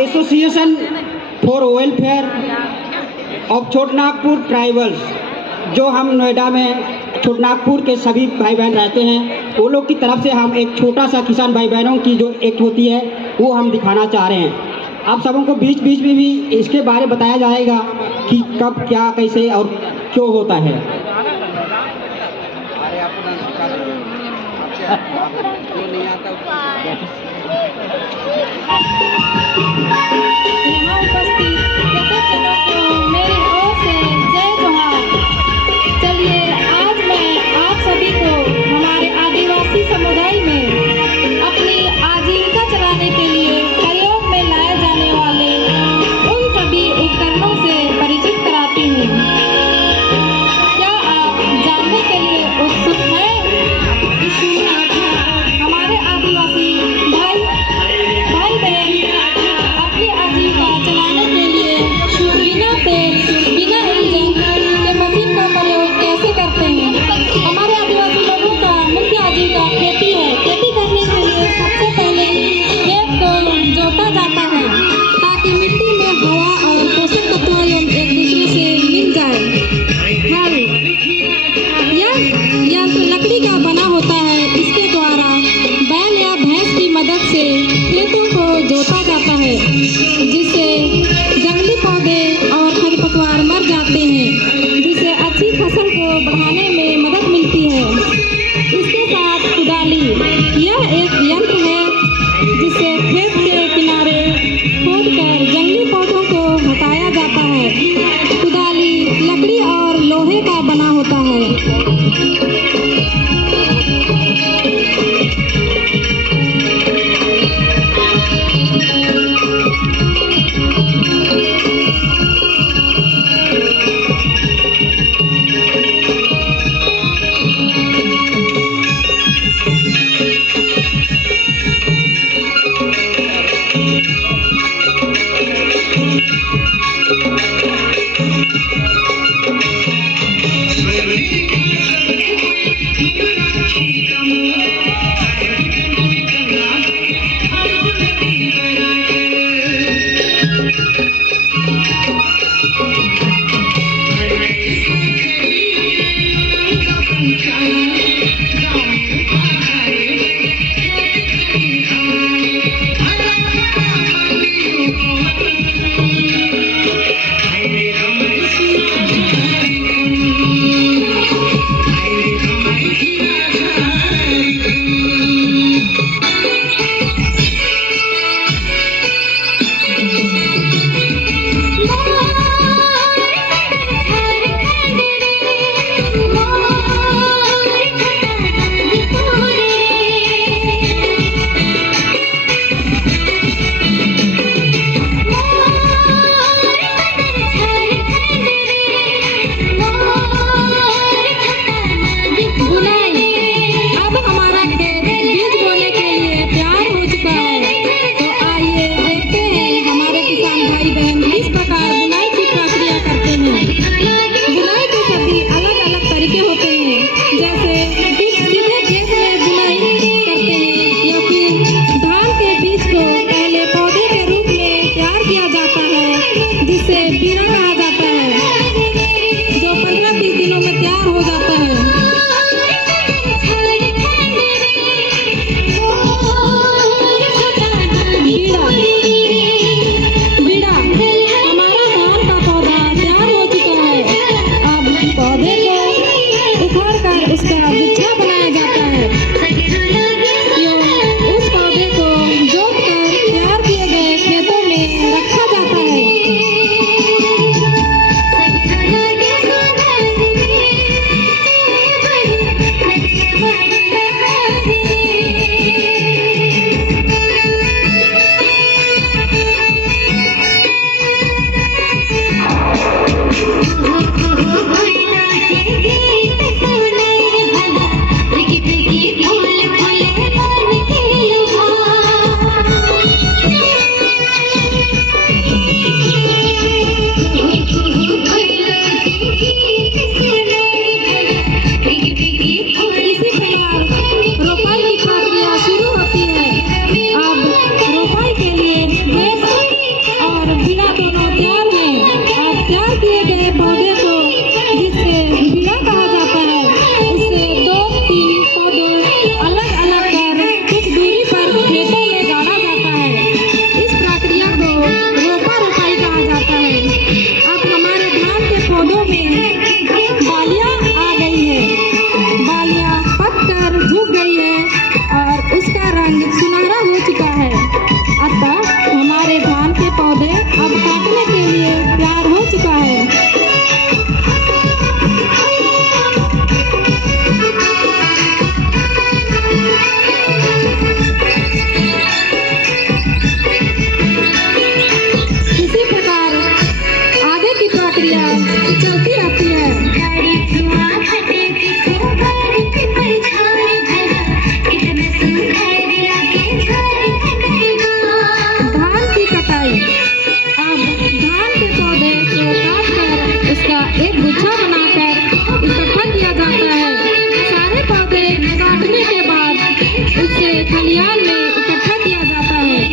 Association for welfare of Chhotanagpur tribals, जो हम नोएडा में छोटनागपुर के सभी भाई बहन रहते हैं, वो लोग की तरफ से हम एक छोटा सा किसान भाई बहनों की जो एक्ट होती है वो हम दिखाना चाह रहे हैं। आप सबों को बीच बीच में भी इसके बारे में बताया जाएगा कि कब क्या कैसे और क्यों होता है। यहाँ उपस्थित प्रत्येक जनों को मेरी ओर से जय जोहार। चलिए आज मैं आप सभी को हमारे आदिवासी समुदाय में अपनी आजीविका चलाने के लिए प्रयोग में लाए जाने वाले उन सभी उपकरणों से परिचित कराती हूँ। क्या आप जानने के लिए उत्सुक हैं? हमारे आदिवासी भाई बहन अपनी आजीविका चलाने के लिए बिना तेल बिना इंजन के मशीन का प्रयोग कैसे करते हैं। हमारे आदिवासी लोगों का मुख्य आजीविका खेती है। खेती करने के लिए सबसे पहले खेत को जोता जाता है ताकि मिट्टी में हवा और पोषक तत्व एक दूसरे से मिल जाए। हल यह यंत्र लकड़ी का बना होता है। इसके द्वारा बैल या भैंस की मदद से खेतों को जोता जाता है, जिससे जंगली पौधे और खरपतवार मर जाते हैं, जिससे अच्छी फसल को बढ़ाने में मदद मिलती है। इसके साथ कुदाली, यह एक यंत्र है जिससे खेत के किनारे खोदकर जंगली पौधों को हटाया जाता है। कुदाली लकड़ी और लोहे का बना होता है। खलिहान में इकट्ठा किया जाता है।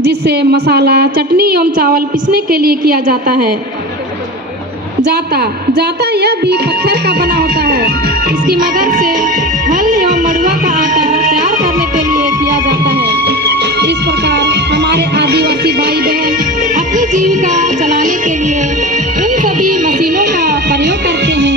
जिसे मसाला, चटनी एवं चावल पीसने के लिए किया जाता है। जाता यह भी पत्थर का बना होता है। इसकी मदद से हल एवं मड़ुआ का आटा तैयार करने के लिए किया जाता है। इस प्रकार हमारे आदिवासी भाई बहन अपनी जीविका चलाने के लिए इन सभी मशीनों का प्रयोग करते हैं।